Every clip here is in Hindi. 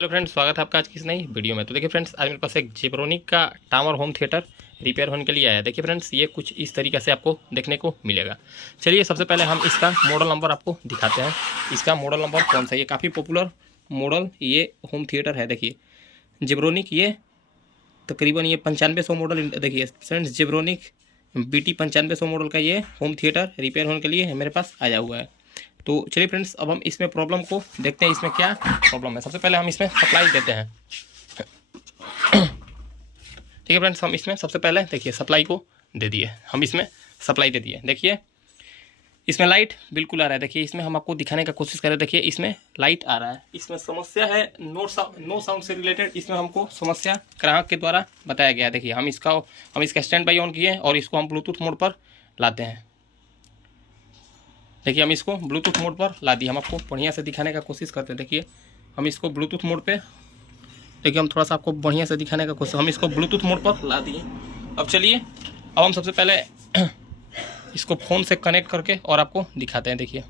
हेलो फ्रेंड्स, स्वागत है आपका आज की इस नई वीडियो में। तो देखिए फ्रेंड्स, आज मेरे पास एक जेब्रोनिक का टावर होम थिएटर रिपेयर होने के लिए आया है। देखिए फ्रेंड्स, ये कुछ इस तरीके से आपको देखने को मिलेगा। चलिए सबसे पहले हम इसका मॉडल नंबर आपको दिखाते हैं। इसका मॉडल नंबर कौन सा है? ये काफ़ी पॉपुलर मॉडल ये होम थिएटर है। देखिए जेब्रोनिक, ये तकरीबन ये 9500 मॉडल। देखिए फ्रेंड्स, जेब्रोनिक BT 9500 मॉडल का ये होम थिएटर रिपेयर होने के लिए मेरे पास आया हुआ है। तो चलिए फ्रेंड्स, अब हम इसमें प्रॉब्लम को देखते हैं, इसमें क्या प्रॉब्लम है। सबसे पहले हम इसमें सप्लाई देते हैं। ठीक है फ्रेंड्स, हम इसमें सबसे पहले देखिए सप्लाई को दे दिए। हम इसमें सप्लाई दे दिए। देखिए इसमें लाइट बिल्कुल आ रहा है। देखिए इसमें हम आपको दिखाने का कोशिश करें। देखिए इसमें लाइट आ रहा है। इसमें समस्या है नो साउंड से रिलेटेड। इसमें हमको समस्या ग्राहक के द्वारा बताया गया है। देखिए हम इसका स्टैंड बाई ऑन किए और इसको हम ब्लूटूथ मोड पर लाते हैं। देखिए हम इसको ब्लूटूथ मोड पर ला दिए। हम आपको बढ़िया से दिखाने का कोशिश करते हैं। देखिए हम इसको ब्लूटूथ मोड पे, देखिए हम थोड़ा सा आपको बढ़िया से दिखाने का कोशिश, हम इसको ब्लूटूथ मोड पर ला दिए। अब चलिए, अब हम सबसे पहले इसको फ़ोन से कनेक्ट करके और आपको दिखाते हैं। देखिए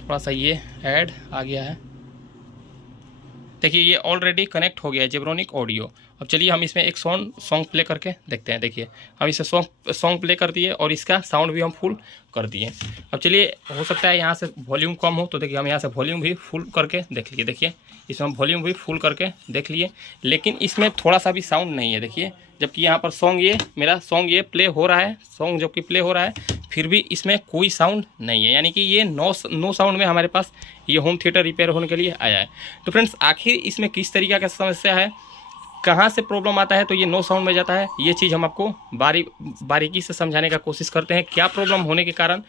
थोड़ा सा ये ऐड आ गया है। देखिए ये ऑलरेडी कनेक्ट हो गया है जेब्रोनिक ऑडियो। अब चलिए हम इसमें एक सॉन्ग प्ले करके देखते हैं। देखिए हम इसे सॉन्ग प्ले कर दिए और इसका साउंड भी हम फुल कर दिए। अब चलिए, हो सकता है यहाँ से वॉल्यूम कम हो, तो देखिए हम यहाँ से वॉल्यूम भी फुल करके देख लिए। देखिए इसमें हम वॉल्यूम भी फुल करके देख लिए, लेकिन इसमें थोड़ा सा भी साउंड नहीं है। देखिए जबकि यहाँ पर मेरा सॉन्ग ये प्ले हो रहा है, सॉन्ग जबकि प्ले हो रहा है, फिर भी इसमें कोई साउंड नहीं है। यानी कि ये नो साउंड में हमारे पास ये होम थिएटर रिपेयर होने के लिए आया है। तो फ्रेंड्स, आखिर इसमें किस तरीके का समस्या है, कहाँ से प्रॉब्लम आता है तो ये नो साउंड में जाता है, ये चीज़ हम आपको बारीकी से समझाने का कोशिश करते हैं। क्या प्रॉब्लम होने के कारण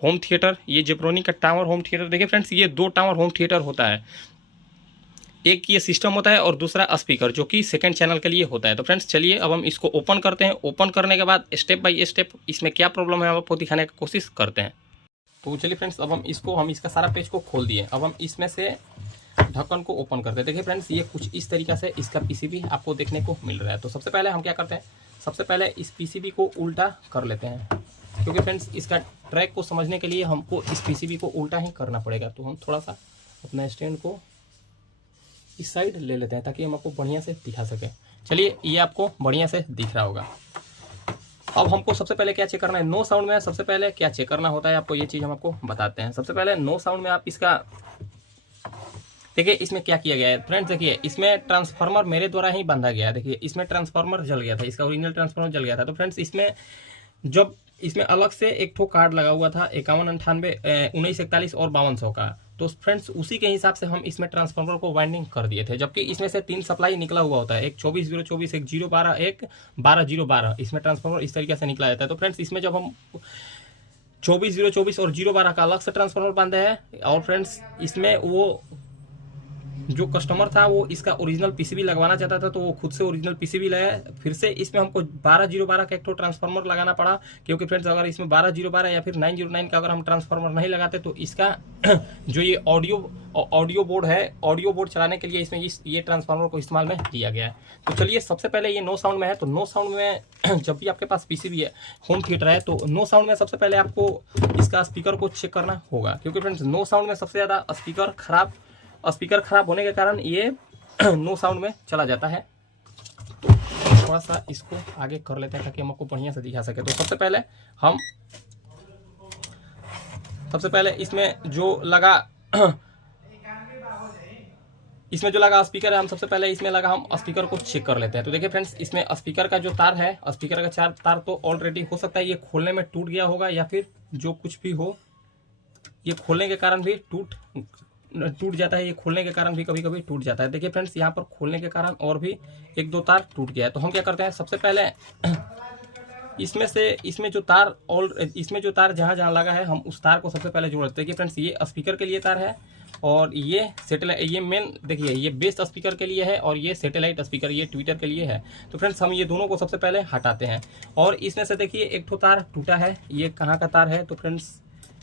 होम थिएटर, ये जेब्रोनिक का टावर होम थिएटर, देखिए फ्रेंड्स ये 2 टावर होम थिएटर होता है। एक ये सिस्टम होता है और दूसरा स्पीकर, जो कि सेकंड चैनल के लिए होता है। तो फ्रेंड्स चलिए अब हम इसको ओपन करते हैं। ओपन करने के बाद स्टेप बाय स्टेप इसमें क्या प्रॉब्लम है हम आपको दिखाने की कोशिश करते हैं। तो चलिए फ्रेंड्स, अब हम इसका सारा पेज को खोल दिए। अब हम इसमें से ढक्कन को ओपन करते हैं। देखिए फ्रेंड्स, ये कुछ इस तरीके से इसका PCB आपको देखने को मिल रहा है। तो सबसे पहले हम क्या करते हैं, सबसे पहले इस PCB को उल्टा कर लेते हैं, क्योंकि फ्रेंड्स इसका ट्रैक को समझने के लिए हमको इस PCB को उल्टा ही करना पड़ेगा। तो हम थोड़ा सा अपना स्टैंड को इस साइड ले लेते हैं ताकि हम आपको बढ़िया से दिखा सकें। चलिए ये आपको बढ़िया से दिख रहा होगा। अब हमको सबसे पहले क्या चेक करना है, नो साउंड में सबसे पहले क्या चेक करना होता है, आपको ये चीज़ हम आपको बताते हैं। सबसे पहले नो साउंड में आप इसका देखिए, इसमें क्या किया गया है फ्रेंड्स। देखिए इसमें ट्रांसफार्मर मेरे द्वारा ही बांधा गया है। देखिए इसमें ट्रांसफार्मर जल गया था, इसका ओरिजिनल ट्रांसफार्मर जल गया था। तो फ्रेंड्स इसमें जब इसमें अलग से एक ठो कार्ड लगा हुआ था 5198 1941 और 5200 का, तो फ्रेंड्स उसी के हिसाब से हम इसमें ट्रांसफार्मर को वाइंडिंग कर दिए थे। जबकि इसमें से 3 सप्लाई निकला हुआ होता है, एक 24024, एक 012, एक 12012। इसमें ट्रांसफार्मर इस तरीके से निकला जाता है। तो फ्रेंड्स इसमें जब हम 24024 और 012 का अलग से ट्रांसफार्मर बांधे हैं, और फ्रेंड्स इसमें वो जो कस्टमर था वो इसका ओरिजिनल PCB लगवाना चाहता था, तो वो खुद से ओरिजिनल PCB लगाया। फिर से इसमें हमको 12012 का एक तो ट्रांसफार्मर लगाना पड़ा, क्योंकि फ्रेंड्स अगर इसमें 12012 या फिर 909 का अगर हम ट्रांसफार्मर नहीं लगाते तो इसका जो ये ऑडियो बोर्ड है, ऑडियो बोर्ड चलाने के लिए इसमें ये ट्रांसफार्मर को इस्तेमाल में लिया गया है। तो चलिए सबसे पहले ये नो साउंड में है। तो नो साउंड में जब भी आपके पास PCB है, होम थिएटर है, तो नो साउंड में सबसे पहले आपको इसका स्पीकर को चेक करना होगा, क्योंकि फ्रेंड्स नो साउंड में सबसे ज़्यादा स्पीकर खराब होने के कारण ये नो साउंड में चला जाता है। तो थोड़ा सा इसको आगे कर लेते हैं ताकि हम आपको बढ़िया से दिखा सके। तो सबसे पहले इसमें जो लगा स्पीकर है, हम सबसे पहले इसमें लगा हम स्पीकर को चेक कर लेते हैं। तो देखिए फ्रेंड्स, इसमें स्पीकर का जो तार है, स्पीकर का 4 तार तो ऑलरेडी हो सकता है ये खोलने में टूट गया होगा, या फिर जो कुछ भी हो, ये खोलने के कारण भी टूट जाता है। ये खोलने के कारण भी कभी कभी टूट जाता है। देखिए फ्रेंड्स, यहाँ पर खोलने के कारण और भी 1-2 तार टूट गया है। तो हम क्या करते हैं, सबसे पहले इसमें जो तार जहाँ जहाँ लगा है, हम उस तार को सबसे पहले जोड़ देते हैं। देखिए फ्रेंड्स, ये स्पीकर के लिए तार है, और ये सैटेलाइट, ये मेन देखिए ये बेस स्पीकर के लिए है, और ये सैटेलाइट स्पीकर ये ट्विटर के लिए है। तो फ्रेंड्स हम ये दोनों को सबसे पहले हटाते हैं, और इसमें से देखिए एक ठो तार टूटा है। ये कहाँ का तार है, तो फ्रेंड्स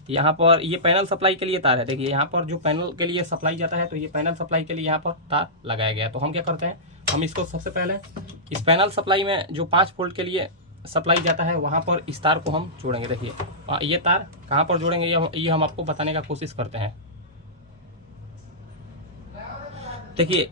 यहाँ पर ये पैनल सप्लाई के लिए तार है। देखिए यहाँ पर जो पैनल के लिए सप्लाई जाता है, तो ये पैनल सप्लाई के लिए यहाँ पर तार लगाया गया है। तो हम क्या करते हैं, हम इसको सबसे पहले इस पैनल सप्लाई में जो 5 वोल्ट के लिए सप्लाई जाता है, वहाँ पर इस तार को हम जोड़ेंगे। देखिए ये तार कहाँ पर जोड़ेंगे, ये हम आपको बताने का कोशिश करते हैं। देखिए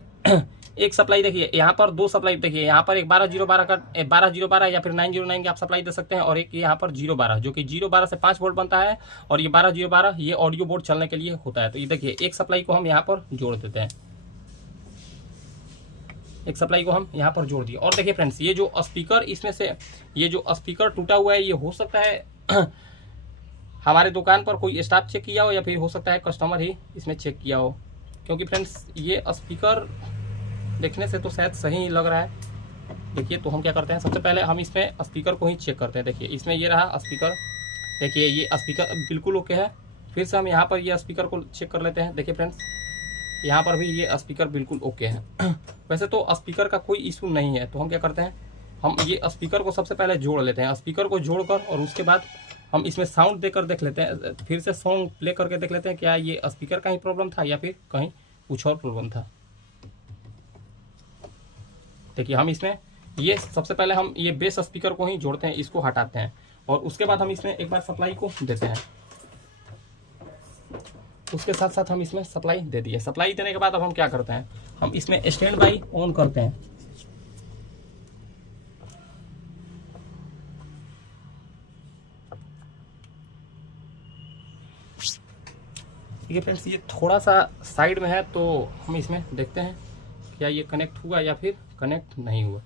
एक सप्लाई, देखिए यहाँ पर दो सप्लाई, देखिए यहाँ पर एक 12012 का 12012 या फिर 909 की आप सप्लाई दे सकते हैं, और एक यहाँ पर 012 जो कि 012 से 5 वोल्ट बनता है, और ये 12012 ये ऑडियो बोर्ड चलने के लिए होता है। तो ये देखिए एक सप्लाई को हम यहाँ पर जोड़ देते हैं, एक सप्लाई को हम यहाँ पर जोड़ दिए। और देखिए फ्रेंड्स, ये जो स्पीकर इसमें से ये जो स्पीकर टूटा हुआ है, ये हो सकता है हमारे दुकान पर कोई स्टाफ चेक किया हो, या फिर हो सकता है कस्टमर ही इसमें चेक किया हो, क्योंकि फ्रेंड्स ये स्पीकर देखने से तो शायद सही लग रहा है। देखिए तो हम क्या करते हैं, सबसे पहले हम इसमें स्पीकर को ही चेक करते हैं। देखिए इसमें ये रहा स्पीकर, देखिए ये स्पीकर बिल्कुल ओके है। फिर से हम यहाँ पर ये स्पीकर को चेक कर लेते हैं। देखिए फ्रेंड्स, यहाँ पर भी ये स्पीकर बिल्कुल ओके है। वैसे तो स्पीकर का कोई इशू नहीं है, तो हम क्या करते हैं, हम ये स्पीकर को सबसे पहले जोड़ लेते हैं। स्पीकर को जोड़कर और उसके बाद हम इसमें साउंड देकर देख लेते हैं, फिर से सॉन्ग प्ले करके देख लेते हैं क्या ये स्पीकर का ही प्रॉब्लम था या फिर कहीं कुछ और प्रॉब्लम था। देखिए हम इसमें ये सबसे पहले हम ये बेस स्पीकर को ही जोड़ते हैं, इसको हटाते हैं, और उसके बाद हम इसमें एक बार सप्लाई को देते हैं। उसके साथ साथ हम इसमें सप्लाई दे दिए। सप्लाई देने के बाद अब हम क्या करते हैं, हम इसमें स्टैंड बाई ऑन करते हैं। ठीक है फ्रेंड्स, ये थोड़ा सा साइड में है, तो हम इसमें देखते हैं क्या ये कनेक्ट हुआ या फिर कनेक्ट नहीं हुआ।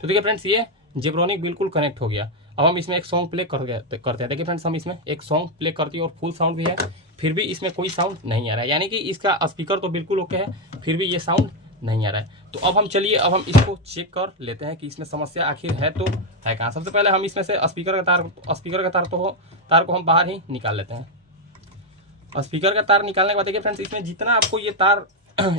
तो देखिए फ्रेंड्स, ये जेब्रॉनिक बिल्कुल कनेक्ट हो गया। अब हम इसमें एक सॉन्ग प्ले करते हैं। देखिए फ्रेंड्स, हम इसमें एक सॉन्ग प्ले करती है और फुल साउंड भी है, फिर भी इसमें कोई साउंड नहीं आ रहा है, यानी कि इसका स्पीकर तो बिल्कुल ओके है, फिर भी ये साउंड नहीं आ रहा है। तो अब हम चलिए, अब हम इसको चेक कर लेते हैं कि इसमें समस्या आखिर है तो है कहाँ। सबसे पहले हम इसमें से स्पीकर का तार को हम बाहर ही निकाल लेते हैं। स्पीकर का तार निकालने के बाद देखिए फ्रेंड्स, इसमें जितना आपको ये तार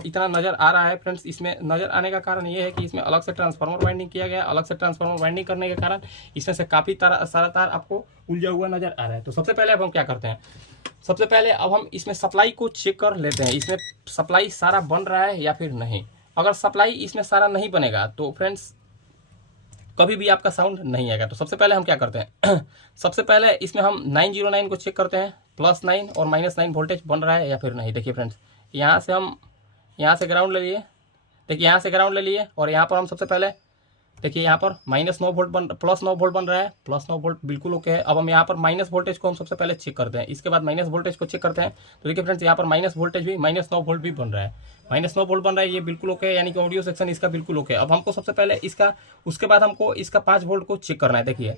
इतना नज़र आ रहा है फ्रेंड्स, इसमें नज़र आने का कारण ये है कि इसमें अलग से ट्रांसफार्मर वाइंडिंग किया गया है। अलग से ट्रांसफार्मर वाइंडिंग करने के कारण इसमें से काफ़ी सारा तार आपको उलझा हुआ नज़र आ रहा है। तो सबसे पहले अब हम क्या करते हैं, सबसे पहले अब हम इसमें सप्लाई को चेक कर लेते हैं, इसमें सप्लाई सारा बन रहा है या फिर नहीं। अगर सप्लाई इसमें सारा नहीं बनेगा तो फ्रेंड्स कभी भी आपका साउंड नहीं आएगा। तो सबसे पहले हम क्या करते हैं सबसे पहले इसमें हम 909 को चेक करते हैं, +9 और -9 वोल्टेज बन रहा है या फिर नहीं। देखिए फ्रेंड्स, यहाँ से ग्राउंड ले लिए, देखिए यहाँ से ग्राउंड ले लिए, और यहाँ पर हम सबसे पहले देखिए यहाँ पर -9 वोल्ट +9 वोल्ट बन रहा है, +9 वोल्ट बिल्कुल ओके है। अब हम यहाँ पर माइनस वोल्टेज को हम सबसे पहले चेक करते हैं, इसके बाद माइनस वोल्टेज को चेक करते हैं। तो देखिए फ्रेंड्स, यहाँ पर माइनस वोल्टेज भी -9 वोल्ट भी बन रहा है, -9 वोल्ट बन रहा है, ये बिल्कुल ओके है, यानी कि ऑडियो सेक्शन इसका बिल्कुल ओके है। अब हमको सबसे पहले इसका, उसके बाद हमको इसका 5 वोल्ट को चेक करना है। देखिए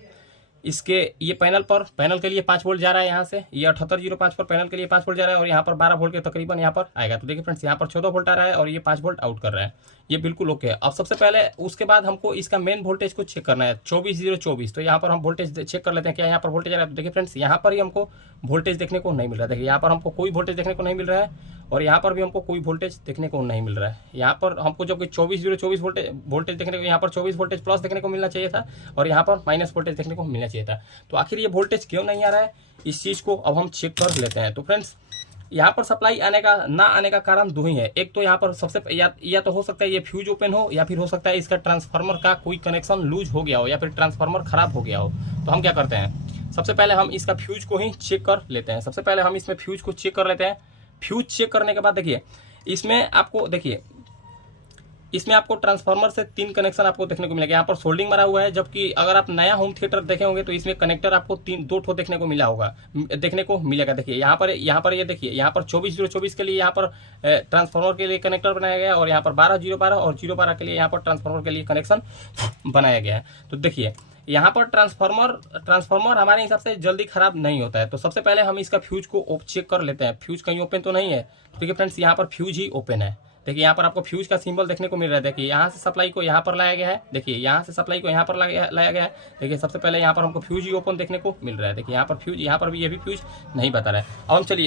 इसके ये पैनल के लिए 5 वोल्ट जा रहा है, यहाँ से ये 7805 पर पैनल के लिए 5 वोल्ट जा रहा है, और यहाँ पर 12 वोल्ट के तकरीबन यहाँ पर आएगा। तो देखिए फ्रेंड्स, यहाँ पर 14 वोल्ट आ रहा है और ये 5 वोल्ट आउट कर रहा है, ये बिल्कुल ओके है। अब सबसे पहले उसके बाद हमको इसका मेन वोल्टेज को चेक करना है, 24024। तो यहाँ पर हम वोल्टेज चेक कर लेते हैं क्या यहाँ पर वोल्टेज आ रहा है। तो देखिए फ्रेंड्स, यहाँ पर ही हमको वोल्टेज देखने को नहीं मिल रहा है। देखिए यहाँ पर हमको कोई वोल्टेज देखने को नहीं मिल रहा है, और यहाँ पर भी हमको कोई वोल्टेज देखने को नहीं मिल रहा है। यहाँ पर हमको जबकि 24024 वोल्टेज देखने को, यहाँ पर 24 वोल्टेज प्लस देखने को मिलना चाहिए था, और यहाँ पर माइनस वोल्टेज देखने को मिलना चाहिए था। तो आखिर ये वोल्टेज क्यों नहीं आ रहा है, इस चीज़ को अब हम चेक कर लेते हैं। तो फ्रेंड्स, यहाँ पर सप्लाई ना आने का कारण दो ही है। एक तो यहाँ पर सबसे या तो हो सकता है ये फ्यूज ओपन हो, या फिर हो सकता है इसका ट्रांसफार्मर का कोई कनेक्शन लूज हो गया हो, या फिर ट्रांसफार्मर खराब हो गया हो। तो हम क्या करते हैं, सबसे पहले हम इसका फ्यूज को ही चेक कर लेते हैं। सबसे पहले हम इसमें फ्यूज को चेक कर लेते हैं। फ्यूज चेक करने के बाद देखिए इसमें आपको ट्रांसफार्मर से 3 कनेक्शन आपको देखने को मिलेगा। यहाँ पर सोल्डिंग मारा हुआ है, जबकि अगर आप नया होम थिएटर देखे होंगे तो इसमें कनेक्टर आपको 2 ठो देखने को मिलेगा। देखिए यहाँ पर ये देखिए, यहाँ पर 24024 के लिए यहाँ पर ट्रांसफार्मर के लिए कनेक्टर बनाया गया है, और यहाँ पर 12012 और 012 के लिए यहाँ पर ट्रांसफार्मर के लिए कनेक्शन बनाया गया है। तो देखिए यहाँ पर ट्रांसफार्मर हमारे हिसाब से जल्दी खराब नहीं होता है। तो सबसे पहले हम इसका फ्यूज को चेक कर लेते हैं, फ्यूज कहीं ओपन तो नहीं है। देखिए फ्रेंड्स, यहाँ पर फ्यूज ही ओपन है। देखिए यहाँ पर आपको फ्यूज का सिंबल देखने को मिल रहा है। देखिए यहाँ से सप्लाई को यहाँ पर लाया गया है, देखिए यहाँ से सप्लाई को यहाँ पर लाया गया है। देखिए सबसे पहले यहाँ पर हमको फ्यूज ही ओपन देखने को मिल रहा है। देखिए यहाँ पर फ्यूज, यहाँ पर भी ये भी फ्यूज नहीं बता रहा है।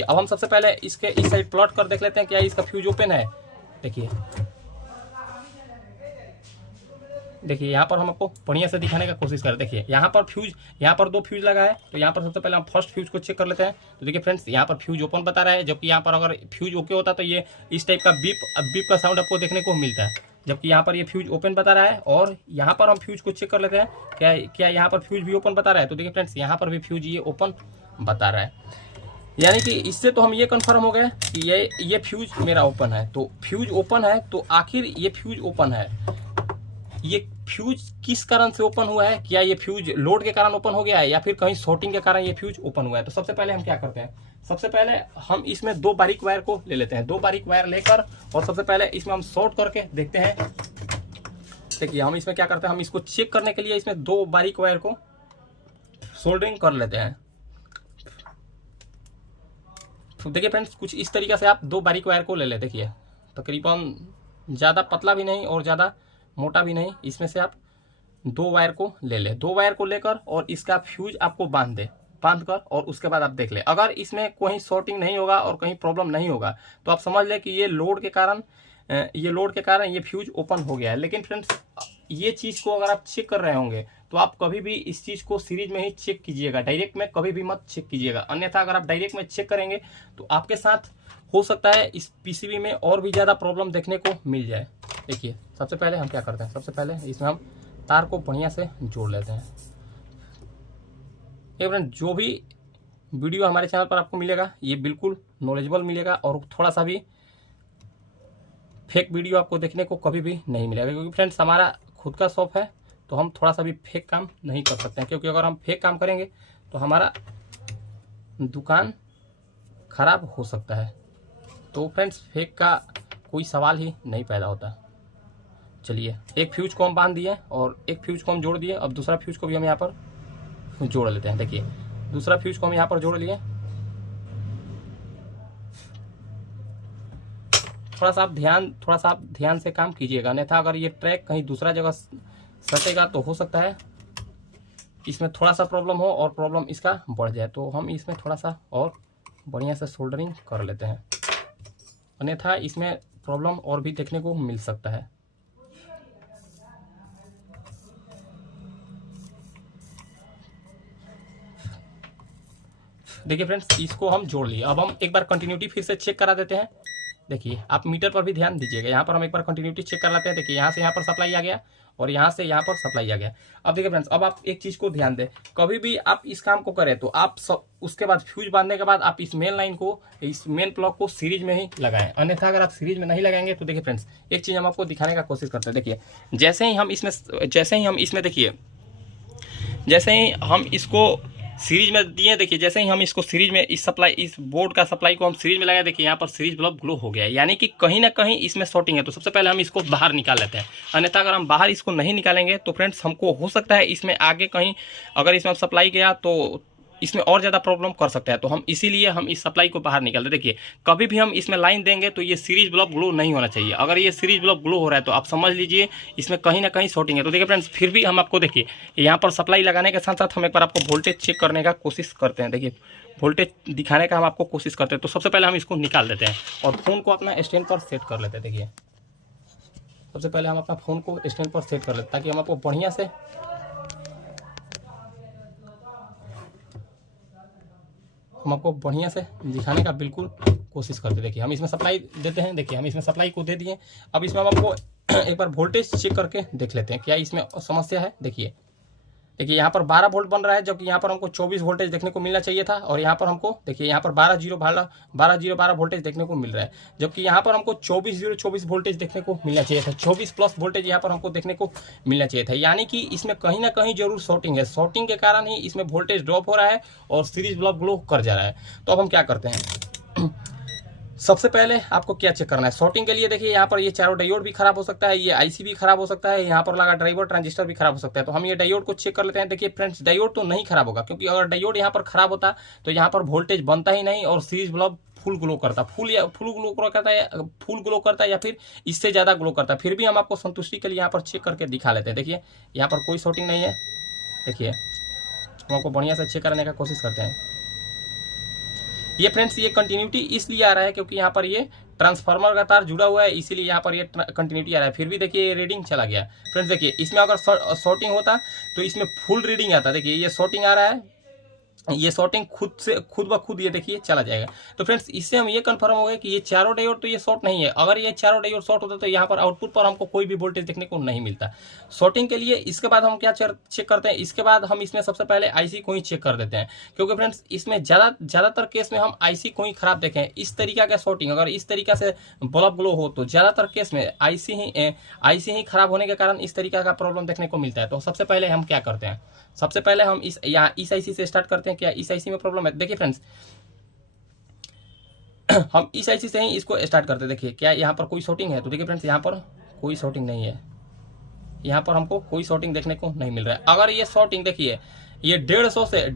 अब हम सबसे पहले इसके इस साइड प्लॉट कर देख लेते हैं क्या इसका फ्यूज ओपन है। देखिए यहाँ पर हम आपको बढ़िया से दिखाने का कोशिश करें। देखिए यहाँ पर 2 फ्यूज लगा है। तो यहाँ पर सबसे पहले हम फर्स्ट फ्यूज को चेक कर लेते हैं। तो देखिए फ्रेंड्स, यहाँ पर फ्यूज ओपन बता रहा है, जबकि यहाँ पर अगर फ्यूज ओके होता तो ये इस टाइप का बीप का साउंड आपको देखने को मिलता है, जबकि यहाँ पर ये फ्यूज ओपन बता रहा है। और यहाँ पर हम फ्यूज को चेक कर लेते हैं क्या यहाँ पर फ्यूज भी ओपन बता रहा है। तो देखिए फ्रेंड्स, यहाँ पर भी फ्यूज ये ओपन बता रहा है। यानी कि इससे तो हम ये कंफर्म हो गए कि ये फ्यूज मेरा ओपन है। तो फ्यूज ओपन है तो आखिर ये फ्यूज ओपन है, ये फ्यूज किस कारण से ओपन हुआ है? क्या ये फ्यूज लोड के कारण ओपन हो गया है या फिर कहीं शॉर्टिंग के कारण ये फ्यूज ओपन हुआ है? तो सबसे पहले हम क्या करते हैं, सबसे पहले हम इसमें 2 बारीक वायर को ले लेते हैं। 2 बारीक वायर लेकर और सबसे पहले इसमें हम शॉर्ट करके देखते हैं। देखिए हम इसमें क्या करते हैं, हम इसको चेक करने के लिए इसमें 2 बारीक वायर को सोल्डरिंग कर लेते हैं। तो देखिए फ्रेंड्स, कुछ इस तरीके से आप 2 बारीक वायर को ले लें। देखिए तकरीबन ज़्यादा पतला भी नहीं और ज़्यादा मोटा भी नहीं, इसमें से आप 2 वायर को ले लें। 2 वायर को लेकर और इसका फ्यूज आपको बांध कर और उसके बाद आप देख ले, अगर इसमें कोई शॉर्टिंग नहीं होगा और कहीं प्रॉब्लम नहीं होगा तो आप समझ लें कि ये लोड के कारण ये फ्यूज ओपन हो गया है। लेकिन फ्रेंड्स, ये चीज़ को अगर आप चेक कर रहे होंगे तो आप कभी भी इस चीज़ को सीरीज में ही चेक कीजिएगा, डायरेक्ट में कभी भी मत चेक कीजिएगा। अन्यथा अगर आप डायरेक्ट में चेक करेंगे तो आपके साथ हो सकता है इस पीसीबी में और भी ज़्यादा प्रॉब्लम देखने को मिल जाए। देखिए सबसे पहले हम क्या करते हैं, सबसे पहले इसमें हम तार को बढ़िया से जोड़ लेते हैं। ये फ्रेंड, जो भी वीडियो हमारे चैनल पर आपको मिलेगा ये बिल्कुल नॉलेजेबल मिलेगा और थोड़ा सा भी फेक वीडियो आपको देखने को कभी भी नहीं मिलेगा। क्योंकि फ्रेंड्स, हमारा खुद का शॉप है तो हम थोड़ा सा भी फेक काम नहीं कर सकते हैं, क्योंकि अगर हम फेक काम करेंगे तो हमारा दुकान खराब हो सकता है। तो फ्रेंड्स, फेक का कोई सवाल ही नहीं पैदा होता। चलिए, एक फ्यूज को हम बांध दिए और एक फ्यूज को हम जोड़ दिए। अब दूसरा फ्यूज को भी हम यहाँ पर जोड़ लेते हैं। देखिए दूसरा फ्यूज को हम यहाँ पर जोड़ लिए। थोड़ा सा आप ध्यान से काम कीजिएगा, अन्यथा अगर ये ट्रैक कहीं दूसरा जगह सटेगा तो हो सकता है इसमें थोड़ा सा प्रॉब्लम हो और प्रॉब्लम इसका बढ़ जाए। तो हम इसमें थोड़ा सा और बढ़िया से सोल्डरिंग कर लेते हैं, अन्यथा इसमें प्रॉब्लम और भी देखने को मिल सकता है। देखिए फ्रेंड्स, इसको हम जोड़ लिए। अब हम एक बार कंटिन्यूटी फिर से चेक करा देते हैं। देखिए आप मीटर पर भी ध्यान दीजिएगा, यहाँ पर हम एक बार कंटिन्यूटी चेक कर लेते हैं। देखिए यहाँ से यहाँ पर सप्लाई आ गया और यहाँ से यहाँ पर सप्लाई आ गया। अब देखिए फ्रेंड्स, अब आप एक चीज़ को ध्यान दें, कभी भी आप इस काम को करें तो आप उसके बाद फ्यूज बांधने के बाद आप इस मेन लाइन को, इस मेन प्लग को सीरीज में ही लगाएं। अन्यथा अगर आप सीरीज में नहीं लगाएंगे तो देखिए फ्रेंड्स, एक चीज़ हम आपको दिखाने का कोशिश करते हैं। देखिए जैसे ही हम इसमें देखिए, जैसे ही हम इसको सीरीज में दिए, देखिए जैसे ही हम इसको सीरीज में इस बोर्ड का सप्लाई को हम सीरीज में लगाए, देखिए यहाँ पर सीरीज बल्ब ग्लो हो गया है, यानी कि कहीं ना कहीं इसमें शॉर्टिंग है। तो सबसे पहले हम इसको बाहर निकाल लेते हैं, अन्यथा अगर हम बाहर इसको नहीं निकालेंगे तो फ्रेंड्स हमको हो सकता है इसमें आगे कहीं अगर इसमें सप्लाई गया तो इसमें और ज़्यादा प्रॉब्लम कर सकता है। तो हम इसीलिए हम इस सप्लाई को बाहर निकालते। देखिए कभी भी हम इसमें लाइन देंगे तो ये सीरीज बल्ब ग्लो नहीं होना चाहिए। अगर ये सीरीज बल्ब ग्लो हो रहा है तो आप समझ लीजिए इसमें कहीं ना कहीं शॉर्टिंग है। तो देखिए फ्रेंड्स, फिर भी हम आपको देखिए यहाँ पर सप्लाई लगाने के साथ साथ हम एक बार आपको वोल्टेज चेक करने का कोशिश करते हैं। देखिए वोल्टेज दिखाने का हम आपको कोशिश करते हैं। तो सबसे पहले हम इसको निकाल देते हैं और फ़ोन को अपना स्टैंड पर सेट कर लेते हैं। देखिए सबसे पहले हम अपना फ़ोन को स्टैंड पर सेट कर लेते हैं ताकि हम आपको बढ़िया से दिखाने का बिल्कुल कोशिश करते हैं। देखिए हम इसमें सप्लाई देते हैं। देखिए हम इसमें सप्लाई को दे दिए। अब इसमें हम आपको एक बार वोल्टेज चेक करके देख लेते हैं क्या इसमें समस्या है। देखिए यहाँ पर 12 वोल्ट बन रहा है, जबकि यहाँ पर हमको 24 वोल्टेज देखने को मिलना चाहिए था। और यहाँ पर हमको देखिए यहाँ पर 12 वोल्टेज देखने को मिल रहा है, जबकि यहाँ पर हमको 24 वोल्टेज देखने को मिलना चाहिए था। 24 प्लस वोल्टेज यहाँ पर हमको देखने को मिलना चाहिए था, यानी कि इसमें कहीं ना कहीं जरूर शॉर्टिंग है। शॉर्टिंग के कारण ही इसमें वोल्टेज ड्रॉप हो रहा है और सीरीज बल्ब ग्लो कर जा रहा है। तो अब हम क्या करते हैं, सबसे पहले आपको क्या चेक करना है शॉर्टिंग के लिए। देखिए यहाँ पर ये चारों डायोड भी खराब हो सकता है, ये आईसी भी खराब हो सकता है, यहाँ पर लगा ड्राइवर ट्रांजिस्टर भी खराब हो सकता है। तो हम ये डायोड को चेक कर लेते हैं। देखिए फ्रेंड्स, डायोड तो नहीं खराब होगा, क्योंकि अगर डायोड यहाँ पर खराब होता तो यहाँ पर वोल्टेज बनता ही नहीं और सीरीज बल्ब फुल ग्लो करता, फुल ग्लो करता या फिर इससे ज़्यादा ग्लो करता। फिर भी हम आपको संतुष्टि के लिए यहाँ पर चेक करके दिखा लेते हैं। देखिए यहाँ पर कोई शॉर्टिंग नहीं है। देखिए हम आपको बढ़िया से चेक करने का कोशिश करते हैं। ये फ्रेंड्स, ये कंटिन्यूटी इसलिए आ रहा है क्योंकि यहाँ पर ये ट्रांसफार्मर का तार जुड़ा हुआ है, इसीलिए यहाँ पर ये कंटिन्यूटी आ रहा है। फिर भी देखिए ये रीडिंग चला गया। फ्रेंड्स देखिए इसमें अगर शॉर्टिंग होता तो इसमें फुल रीडिंग आता। देखिए ये शॉर्टिंग आ रहा है, ये शॉर्टिंग खुद ब खुद ये देखिए चला जाएगा। तो फ्रेंड्स इससे हम ये कंफर्म हो गए कि ये चारों डायोड तो ये शॉर्ट नहीं है। अगर ये चारों डायोड शॉर्ट होता तो यहाँ पर आउटपुट पर हमको कोई भी वोल्टेज देखने को नहीं मिलता शॉर्टिंग के लिए। इसके बाद हम क्या चेक करते हैं, इसके बाद हम इसमें सबसे पहले आईसी को ही चेक कर देते हैं, क्योंकि फ्रेंड्स इसमें ज़्यादातर केस में हम आईसी को ही खराब देखें। इस तरीका का शॉर्टिंग अगर इस तरीका से बल्ब ग्लो हो तो ज़्यादातर केस में आईसी ही खराब होने के कारण इस तरीका का प्रॉब्लम देखने को मिलता है। तो सबसे पहले हम क्या करते हैं, सबसे पहले हम इस आईसी से स्टार्ट करते हैं। क्या इस आईसी में प्रॉब्लम है? देखिए फ्रेंड्स हम इस आईसी से ही इसको स्टार्ट करते हैं। देखिए क्या यहाँ पर कोई शॉर्टिंग है? तो देखिए फ्रेंड्स यहाँ पर कोई शॉर्टिंग नहीं है, यहाँ पर हमको कोई शॉर्टिंग देखने को नहीं मिल रहा है। अगर ये शॉर्टिंग देखिए ये 150 से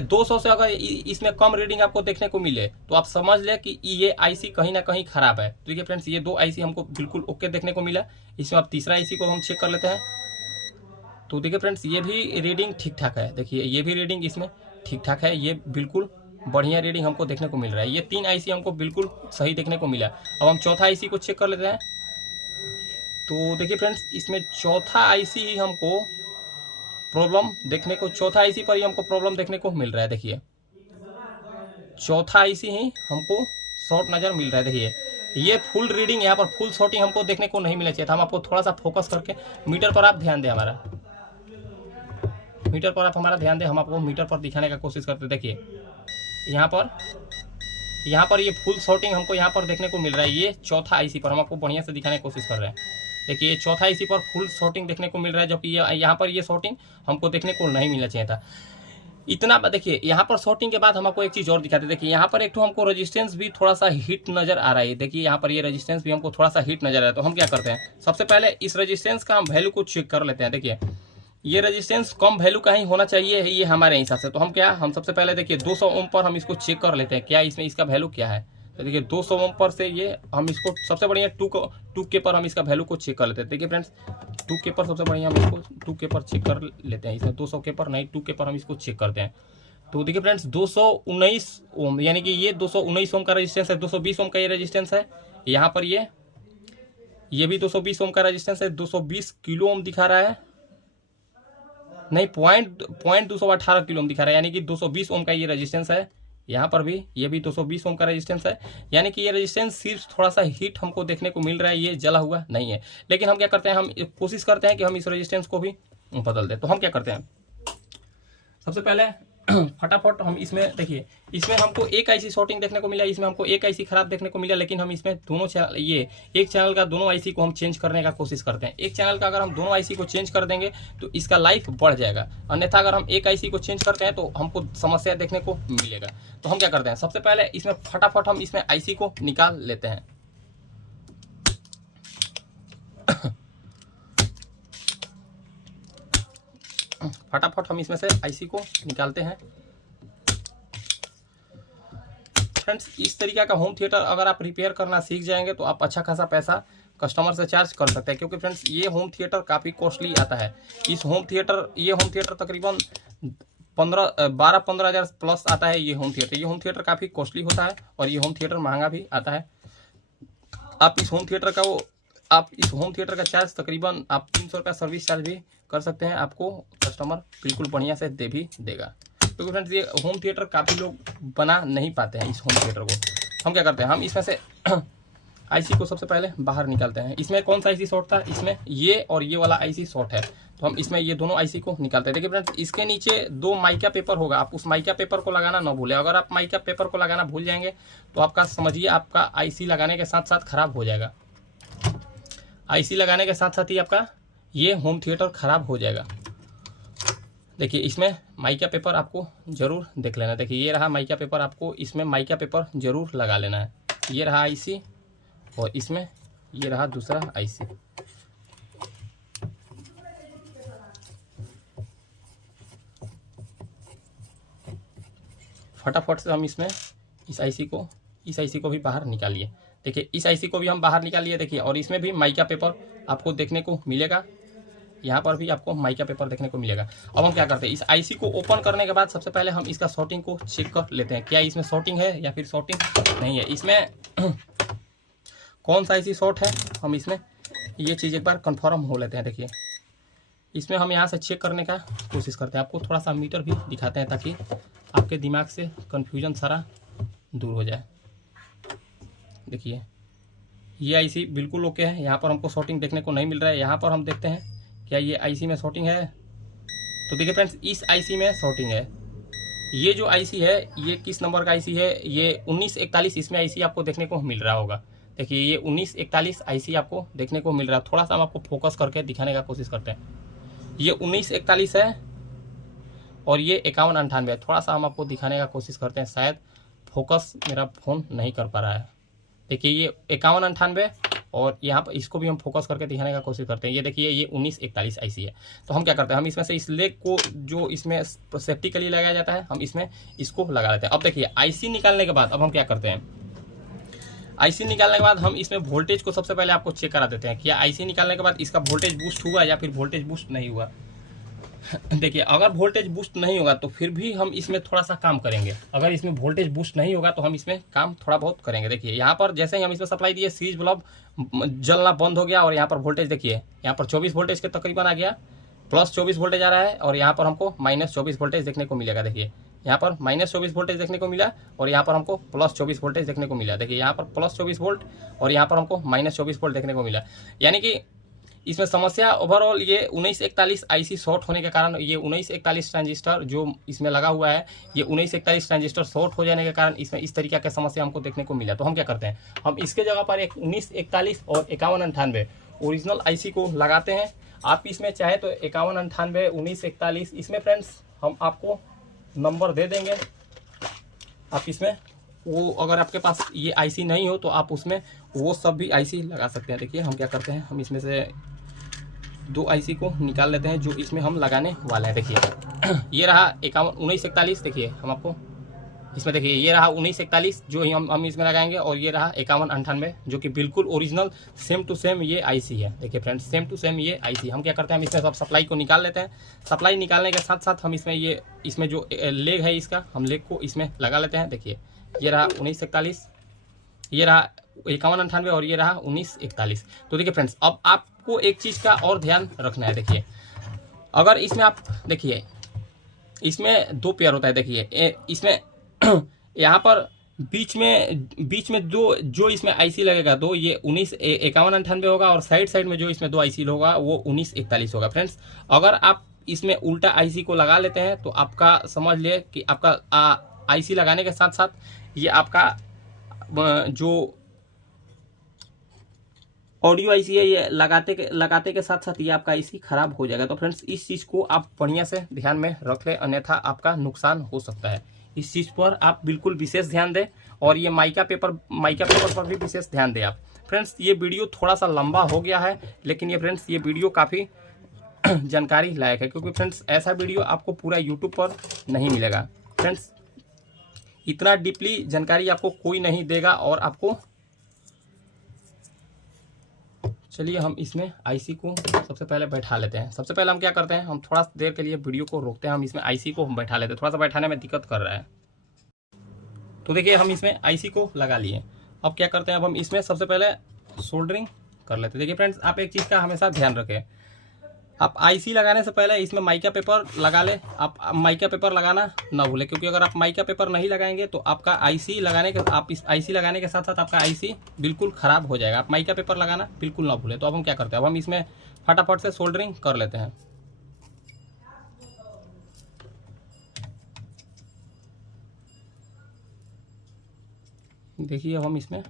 200 से अगर इसमें कम रीडिंग आपको देखने को मिले तो आप समझ ले कि ये आईसी कहीं ना कहीं खराब है। तो देखिए फ्रेंड्स ये 2 आईसी हमको बिल्कुल ओके देखने को मिला। इसमें आप तीसरा आईसी को हम चेक कर लेते हैं। तो देखिए फ्रेंड्स ये भी रीडिंग ठीक ठाक है। देखिए ये भी रीडिंग इसमें ठीक ठाक है, ये बिल्कुल बढ़िया रीडिंग हमको देखने को मिल रहा है। ये 3 आईसी हमको बिल्कुल सही देखने को मिला। अब हम चौथा आईसी को चेक कर लेते हैं। तो देखिए फ्रेंड्स इसमें चौथा आईसी ही हमको प्रॉब्लम देखने को, चौथा आईसी पर ही हमको प्रॉब्लम देखने को मिल रहा है। देखिए चौथा आईसी ही हमको शॉर्ट नज़र मिल रहा है। देखिए ये फुल रीडिंग, यहाँ पर फुल शॉर्टिंग हमको देखने को नहीं मिलना चाहिए था। हम आपको थोड़ा सा फोकस करके मीटर पर आप ध्यान दें, हमारा मीटर पर आप हमारा ध्यान दें, हम आपको मीटर पर दिखाने का कोशिश करते हैं। देखिए यहाँ पर ये फुल शॉर्टिंग हमको यहाँ पर देखने को मिल रहा है। ये चौथा आईसी पर हम आपको बढ़िया से दिखाने की कोशिश कर रहे हैं। देखिए ये चौथा आईसी पर फुल शॉर्टिंग देखने को मिल रहा है, जबकि यहाँ पर ये शॉर्टिंग हमको देखने को नहीं मिलना चाहिए था इतना। देखिए यहाँ पर शॉर्टिंग के बाद हम आपको एक चीज़ और दिखाते हैं। देखिए यहाँ पर एक तो हमको रेजिस्टेंस भी थोड़ा सा हिट नज़र आ रहा है। देखिए यहाँ पर ये रेजिस्टेंस भी हमको थोड़ा सा हिट नज़र आ रहा है। तो हम क्या करते हैं, सबसे पहले इस रेजिस्टेंस का हम वैल्यू को चेक कर लेते हैं। देखिए ये रेजिस्टेंस कम वैल्यू का ही होना चाहिए ये हमारे हिसाब से। तो हम सबसे पहले देखिए 200 ओम पर हम इसको चेक कर लेते हैं क्या इसमें इसका वैल्यू क्या है। तो देखिए 200 ओम पर से ये हम इसको सबसे बढ़िया 2K पर हम इसका वैल्यू को चेक कर लेते हैं। देखिए फ्रेंड्स 2K पर सबसे बढ़िया हम इसको 2K पर चेक कर लेते हैं। इसमें 200K पर नहीं 2K पर हम इसको चेक करते हैं। तो देखिए फ्रेंड्स 219 ओम, यानी कि ये 219 ओम का रेजिस्टेंस है। 220 ओम का ये रेजिस्टेंस है। यहाँ पर ये भी 220 ओम का रेजिस्टेंस है। 220 किलो ओम दिखा रहा है, नहीं पॉइंट 218 किलो ओम दिखा रहा है, यानी कि 220 ओम का ये रेजिस्टेंस है। यहाँ पर भी ये भी 220 ओम का रेजिस्टेंस है, यानी कि ये रेजिस्टेंस सिर्फ थोड़ा सा हीट हमको देखने को मिल रहा है, ये जला हुआ नहीं है। लेकिन हम क्या करते हैं, हम कोशिश करते हैं कि हम इस रेजिस्टेंस को भी बदल दें। तो हम क्या करते हैं, सबसे पहले फटाफट हम इसमें देखिए इसमें हमको एक आईसी शॉर्टिंग देखने को मिला, इसमें हमको एक आईसी खराब देखने को मिला। लेकिन हम इसमें दोनों चैनल, ये एक चैनल का दोनों आईसी को हम चेंज करने का कोशिश करते हैं। एक चैनल का अगर हम दोनों आईसी को चेंज कर देंगे तो इसका लाइफ बढ़ जाएगा, अन्यथा अगर हम एक आईसी को चेंज करते हैं तो हमको समस्या देखने को मिलेगा। तो हम क्या करते हैं, सबसे पहले इसमें फटाफट हम इसमें आईसी को निकाल लेते हैं। फटाफट हम इसमें से आईसी को निकालते हैं। फ्रेंड्स इस तरीका का होम थिएटर अगर आप रिपेयर करना सीख जाएंगे तो आप अच्छा खासा पैसा कस्टमर से चार्ज कर सकते हैं, क्योंकि फ्रेंड्स ये होम थिएटर काफ़ी कॉस्टली आता है। ये होम थिएटर तकरीबन 12-15 हज़ार प्लस आता है। ये होम थिएटर काफ़ी कॉस्टली होता है और ये होम थिएटर महंगा भी आता है। आप इस होम थिएटर का चार्ज तकरीबन आप 300 रुपया सर्विस चार्ज भी कर सकते हैं, आपको कस्टमर बिल्कुल बढ़िया से दे भी देगा। क्योंकि फ्रेंड्स ये होम थिएटर काफ़ी लोग बना नहीं पाते हैं। इस होम थिएटर को हम क्या करते हैं, हम इसमें से आईसी को सबसे पहले बाहर निकालते हैं। इसमें कौन सा आईसी शॉर्ट था, इसमें ये और ये वाला आईसी शॉर्ट है। तो हम इसमें ये दोनों आईसी को निकालते हैं। देखिए फ्रेंड्स इसके नीचे 2 माइका पेपर होगा, आप उस माइका पेपर को लगाना ना भूलें। अगर आप माइका पेपर को लगाना भूल जाएंगे तो आपका समझिए आपका आईसी लगाने के साथ साथ खराब हो जाएगा। आईसी लगाने के साथ साथ ही आपका ये होम थिएटर खराब हो जाएगा। देखिए इसमें माइका पेपर आपको ज़रूर देख लेना। देखिए ये रहा माइका पेपर, आपको इसमें माइका पेपर ज़रूर लगा लेना है। ये रहा आईसी और इसमें ये रहा दूसरा आईसी। फटाफट से हम इसमें इस आईसी को भी बाहर निकालिए। देखिए इस आईसी को भी हम बाहर निकालिए। देखिए और इसमें भी माइका पेपर आपको देखने को मिलेगा, यहाँ पर भी आपको माइका पेपर देखने को मिलेगा। अब हम क्या करते हैं, इस आईसी को ओपन करने के बाद सबसे पहले हम इसका शॉर्टिंग को चेक कर लेते हैं, क्या इसमें शॉर्टिंग है या फिर शॉर्टिंग नहीं है, इसमें कौन सा आईसी शॉर्ट है। हम इसमें ये चीज़ एक बार कंफर्म हो लेते हैं। देखिए इसमें हम यहाँ से चेक करने का कोशिश करते हैं। आपको थोड़ा सा मीटर भी दिखाते हैं ताकि आपके दिमाग से कन्फ्यूजन सारा दूर हो जाए। देखिए ये आईसी बिल्कुल ओके है, यहाँ पर हमको शॉर्टिंग देखने को नहीं मिल रहा है। यहाँ पर हम देखते हैं क्या ये आईसी में शॉर्टिंग है, तो देखिए फ्रेंड्स इस आईसी में शॉर्टिंग है। ये जो आईसी है ये किस नंबर का आईसी है, ये 1941 इसमें आईसी आपको देखने को मिल रहा होगा। देखिए ये 1941 आईसी आपको देखने को मिल रहा है। थोड़ा सा हम आपको फोकस करके दिखाने का कोशिश करते हैं। ये 1941 है और ये 5198 है। थोड़ा सा हम आपको दिखाने का कोशिश करते हैं, शायद फोकस मेरा फ़ोन नहीं कर पा रहा है। देखिए ये 5198 और यहाँ पर इसको भी हम फोकस करके दिखाने का कोशिश करते हैं। ये देखिए ये 1941 आईसी है। तो हम क्या करते हैं, हम इसमें से इस लेग को जो इसमें सेफ्टी के लिए लगाया जाता है हम इसमें इसको लगा लेते हैं। अब देखिए आईसी निकालने के बाद अब हम क्या करते हैं, आईसी निकालने के बाद हम इसमें वोल्टेज को सबसे पहले आपको चेक करा देते हैं कि आईसी निकालने के बाद इसका वोल्टेज बूस्ट हुआ या फिर वोल्टेज बूस्ट नहीं हुआ। देखिए अगर वोल्टेज बूस्ट नहीं होगा तो फिर भी हम इसमें थोड़ा सा काम करेंगे। अगर इसमें वोल्टेज बूस्ट नहीं होगा तो हम इसमें काम थोड़ा बहुत करेंगे। देखिए यहाँ पर जैसे ही हम इसमें सप्लाई दिए सीरीज बल्ब जलना बंद हो गया और यहाँ पर वोल्टेज देखिए यहाँ पर 24 वोल्टेज के तकरीबन आ गया, प्लस 24 वोल्टेज आ रहा है और यहाँ पर हमको माइनस 24 वोल्टेज देखने को मिलेगा। देखिए यहाँ पर माइनस 24 वोल्टेज देखने को मिला और यहाँ पर हमको प्लस 24 वोल्टेज देखने को मिला। देखिए यहाँ पर प्लस 24 वोल्ट और यहाँ पर हमको माइनस 24 वोल्ट देखने को मिला। यानी कि इसमें समस्या ओवरऑल ये 1941 आईसी शॉर्ट होने के कारण ये 1941 ट्रांजिस्टर जो इसमें लगा हुआ है ये 1941 ट्रांजिस्टर शॉर्ट हो जाने के कारण इसमें इस तरीके का समस्या हमको देखने को मिला। तो हम क्या करते हैं, हम इसके जगह पर एक 1941 और 5198 ओरिजिनल आईसी को लगाते हैं। आप इसमें चाहे तो 5198 1941 इसमें फ्रेंड्स हम आपको नंबर दे देंगे। आप इसमें वो अगर आपके पास ये आईसी नहीं हो तो आप उसमें वो सब भी आईसी लगा सकते हैं। देखिए हम क्या करते हैं, हम इसमें से 2 आईसी को निकाल लेते हैं जो इसमें हम लगाने वाले हैं। देखिए ये रहा 1941। देखिए हम आपको इसमें देखिए ये रहा 1941 जो ही हम इसमें लगाएंगे और ये रहा 5198 जो कि बिल्कुल ओरिजिनल सेम टू सेम ये आईसी है। देखिए फ्रेंड्स सेम टू सेम ये आईसी। हम क्या करते हैं, हम इसमें सब सप्लाई को निकाल लेते हैं। सप्लाई निकालने के साथ साथ हम इसमें जो लेग है इसका हम लेग को इसमें लगा लेते हैं। देखिए ये रहा 1941, ये रहा 5198 और ये रहा 1941। तो देखिए फ्रेंड्स अब आपको एक चीज़ का और ध्यान रखना है। देखिए अगर इसमें आप देखिए इसमें 2 पेयर होता है। देखिए इसमें यहाँ पर बीच में दो जो इसमें आईसी लगेगा दो, ये 5198 होगा और साइड में जो इसमें 2 आईसी होगा वो 1941 होगा। फ्रेंड्स अगर आप इसमें उल्टा आईसी को लगा लेते हैं तो आपका समझ लिए कि आपका आईसी लगाने के साथ साथ ये आपका जो ऑडियो आईसी है ये लगाते के साथ साथ ये आपका आईसी खराब हो जाएगा। तो फ्रेंड्स इस चीज़ को आप बढ़िया से ध्यान में रख लें, अन्यथा आपका नुकसान हो सकता है। इस चीज़ पर आप बिल्कुल विशेष ध्यान दें और ये माइका पेपर पर भी विशेष ध्यान दें आप। फ्रेंड्स ये वीडियो थोड़ा सा लंबा हो गया है लेकिन ये फ्रेंड्स ये वीडियो काफ़ी जानकारी लायक है, क्योंकि फ्रेंड्स ऐसा वीडियो आपको पूरा यूट्यूब पर नहीं मिलेगा। फ्रेंड्स इतना डीपली जानकारी आपको कोई नहीं देगा और आपको चलिए हम इसमें आईसी को सबसे पहले बैठा लेते हैं। सबसे पहले हम क्या करते हैं, हम थोड़ा देर के लिए वीडियो को रोकते हैं, हम इसमें आईसी को हम बैठा लेते हैं। थोड़ा सा बैठाने में दिक्कत कर रहा है। तो देखिए हम इसमें आईसी को लगा लिए। अब क्या करते हैं, अब हम इसमें सबसे पहले सोल्डरिंग कर लेते हैं। देखिए फ्रेंड्स आप एक चीज़ का हमेशा ध्यान रखें, आप आईसी लगाने से पहले इसमें माइका पेपर लगा ले। आप माइका पेपर लगाना ना भूलें, क्योंकि अगर आप माइका पेपर नहीं लगाएंगे तो आपका आईसी लगाने के साथ साथ आपका आईसी बिल्कुल ख़राब हो जाएगा। आप माइका पेपर लगाना बिल्कुल ना भूलें। तो अब हम क्या करते हैं, अब हम इसमें फटाफट से सोल्डरिंग कर लेते हैं। देखिए अब हम इसमें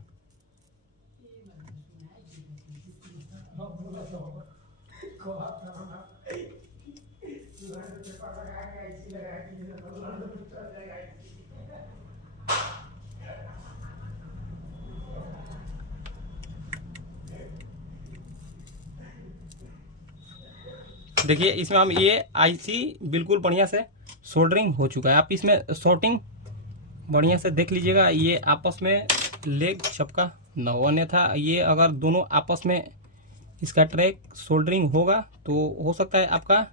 देखिए इसमें हम ये आईसी बिल्कुल बढ़िया से सोल्डरिंग हो चुका है। आप इसमें शॉर्टिंग बढ़िया से देख लीजिएगा, ये आपस में लेग छपका न हो, अन्यथा ये अगर दोनों आपस में इसका ट्रैक सोल्डरिंग होगा तो हो सकता है आपका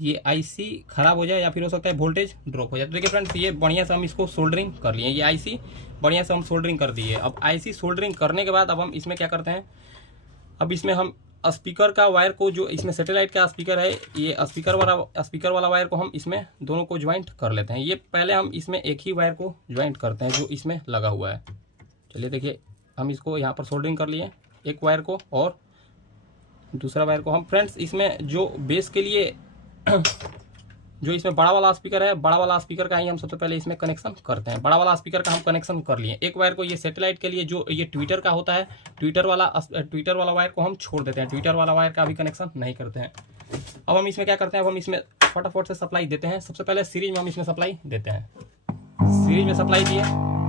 ये आईसी ख़राब हो जाए या फिर हो सकता है वोल्टेज ड्रॉप हो जाए। तो देखिए फ्रेंड्स ये बढ़िया से हम इसको सोल्डरिंग कर लिए, ये आईसी बढ़िया से हम सोल्डरिंग कर दिए। अब आईसी सोल्डरिंग करने के बाद अब हम इसमें क्या करते हैं, अब इसमें हम स्पीकर का वायर को, जो इसमें सैटेलाइट का स्पीकर है, ये स्पीकर वाला वायर को हम इसमें दोनों को ज्वाइंट कर लेते हैं। ये पहले हम इसमें एक ही वायर को ज्वाइंट करते हैं जो इसमें लगा हुआ है। चलिए देखिए, हम इसको यहाँ पर सोल्डरिंग कर लिए एक वायर को, और दूसरा वायर को हम फ्रेंड्स इसमें जो बेस के लिए जो इसमें बड़ा वाला स्पीकर है, बड़ा वाला स्पीकर का ही हम सबसे पहले इसमें कनेक्शन करते हैं। बड़ा वाला स्पीकर का हम कनेक्शन कर लिए। एक वायर को ये सैटेलाइट के लिए जो ये ट्विटर का होता है, ट्विटर वाला वायर को हम छोड़ देते हैं। ट्विटर वाला वायर का भी कनेक्शन नहीं करते हैं। अब हम इसमें क्या करते हैं, अब हम इसमें फटाफट से सप्लाई देते हैं। सबसे पहले सीरीज में हम इसमें सप्लाई देते हैं। सीरीज में सप्लाई दिए,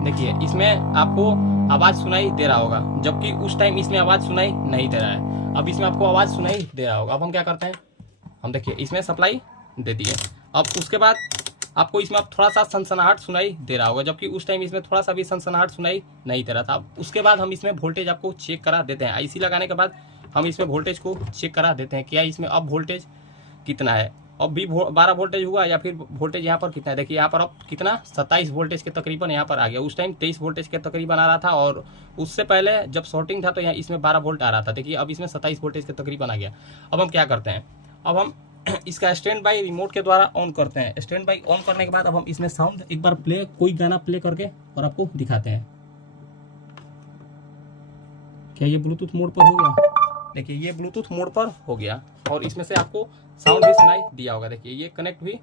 देखिए इसमें आपको आवाज़ सुनाई दे रहा होगा, जबकि उस टाइम इसमें आवाज़ सुनाई नहीं दे रहा है। अब इसमें आपको आवाज़ सुनाई दे रहा होगा। अब हम क्या करते हैं, हम देखिए इसमें सप्लाई दे दिए। अब उसके बाद आपको इसमें अब थोड़ा सा सनसनाहट सुनाई दे रहा होगा, जबकि उस टाइम इसमें थोड़ा सा भी सनसनाहट सुनाई नहीं दे रहा था। उसके बाद हम इसमें वोल्टेज आपको चेक करा देते हैं। आईसी लगाने के बाद हम इसमें वोल्टेज को चेक करा देते हैं, क्या इसमें अब वोल्टेज कितना है, अब भी 12 वोल्टेज हुआ या फिर वोल्टेज यहाँ पर कितना है। देखिए यहाँ पर अब कितना 27 वोल्टेज के तकरीबन यहाँ पर आ गया। उस टाइम 23 वोल्टेज के तकरीबन आ रहा था, और उससे पहले जब शॉर्टिंग था तो यहाँ इसमें 12 वोल्ट आ रहा था। देखिए अब इसमें 27 वोल्टेज के तकरीबन आ गया। अब हम क्या करते हैं, अब हम इसका स्टैंड बाई रिमोट के द्वारा ऑन करते हैं। स्टैंड बाई ऑन करने के बाद अब हम इसमें साउंड एक बार कोई गाना प्ले करके और आपको दिखाते हैं। क्या ये ब्लूटूथ मोड पर हो गया? देखिए ये ब्लूटूथ मोड पर हो गया, और इसमें से आपको साउंड भी सुनाई दिया होगा। देखिए ये कनेक्ट भी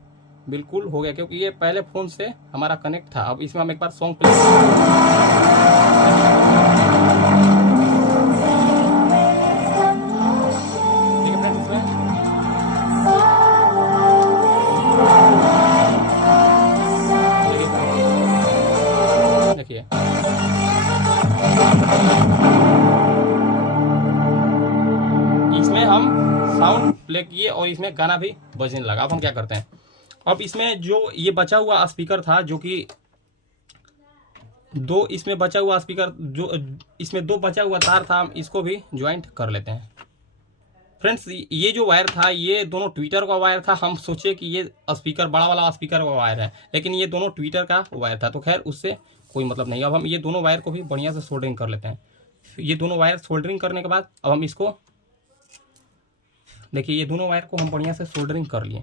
बिल्कुल हो गया, क्योंकि ये पहले फोन से हमारा कनेक्ट था। अब इसमें हम एक बार सॉन्ग प्ले इसमें हम साउंड प्ले किए और इसमें गाना भी बजने लगा। अब हम क्या करते हैं, अब इसमें जो ये बचा हुआ स्पीकर था, जो कि दो इसमें बचा हुआ स्पीकर, जो इसमें 2 बचा हुआ तार था, हम इसको भी ज्वाइंट कर लेते हैं। फ्रेंड्स ये जो वायर था, ये दोनों ट्विटर का वायर था। हम सोचे कि ये स्पीकर बड़ा वाला स्पीकर का वायर है, लेकिन ये दोनों ट्विटर का वायर था, तो खैर उससे कोई मतलब नहीं। अब हम ये दोनों वायर को भी बढ़िया से सोल्डरिंग कर लेते हैं। ये दोनों वायर सोल्डरिंग करने के बाद अब हम इसको देखिए, ये दोनों वायर को हम बढ़िया से सोल्डरिंग कर लिए।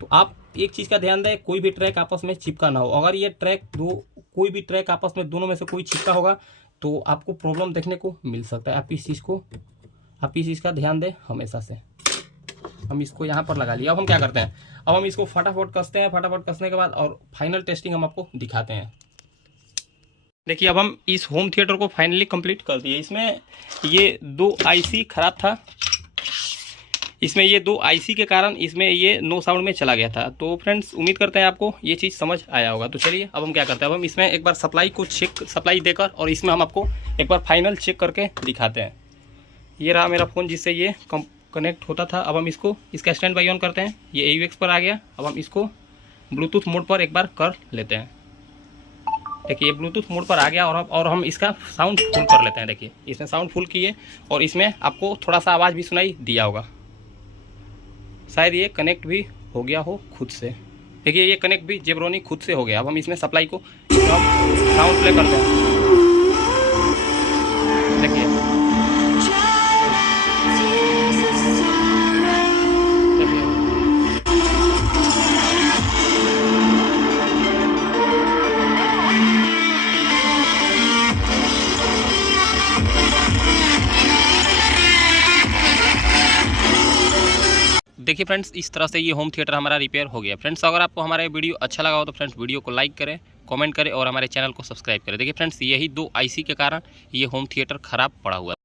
तो आप एक चीज़ का ध्यान दें, कोई भी ट्रैक आपस में चिपका ना हो। अगर ये ट्रैक कोई भी ट्रैक आपस में दोनों में से कोई चिपका होगा तो आपको प्रॉब्लम देखने को मिल सकता है। आप इस चीज़ का ध्यान दें हमेशा से। हम इसको यहाँ पर लगा लिया। अब हम क्या करते हैं, अब हम इसको फटाफट कसते हैं। फटाफट कसने के बाद और फाइनल टेस्टिंग हम आपको दिखाते हैं। देखिए अब हम इस होम थिएटर को फाइनली कंप्लीट कर दिए। इसमें ये 2 आईसी खराब था, इसमें ये 2 आईसी के कारण इसमें ये नो साउंड में चला गया था। तो फ्रेंड्स उम्मीद करते हैं आपको ये चीज़ समझ आया होगा। तो चलिए अब हम क्या करते हैं, अब हम इसमें एक बार सप्लाई देकर और इसमें हम आपको एक बार फाइनल चेक करके दिखाते हैं। ये रहा मेरा फ़ोन जिससे ये कनेक्ट होता था। अब हम इसका स्टैंड बाई ऑन करते हैं। ये AUX पर आ गया। अब हम इसको ब्लूटूथ मोड पर एक बार कर लेते हैं। देखिए ये ब्लूटूथ मोड पर आ गया, और हम इसका साउंड फुल कर लेते हैं। देखिए इसमें साउंड फुल किए और इसमें आपको थोड़ा सा आवाज़ भी सुनाई दिया होगा। शायद ये कनेक्ट भी हो गया हो खुद से। देखिए ये कनेक्ट भी जेब्रोनी खुद से हो गया। अब हम इसमें सप्लाई को साउंड प्ले करते हैं। देखिए देखिए फ्रेंड्स, इस तरह से ये होम थिएटर हमारा रिपेयर हो गया। फ्रेंड्स अगर आपको हमारा वीडियो अच्छा लगा हो तो फ्रेंड्स वीडियो को लाइक करें, कमेंट करें और हमारे चैनल को सब्सक्राइब करें। देखिए फ्रेंड्स यही 2 आईसी के कारण ये होम थिएटर ख़राब पड़ा हुआ है।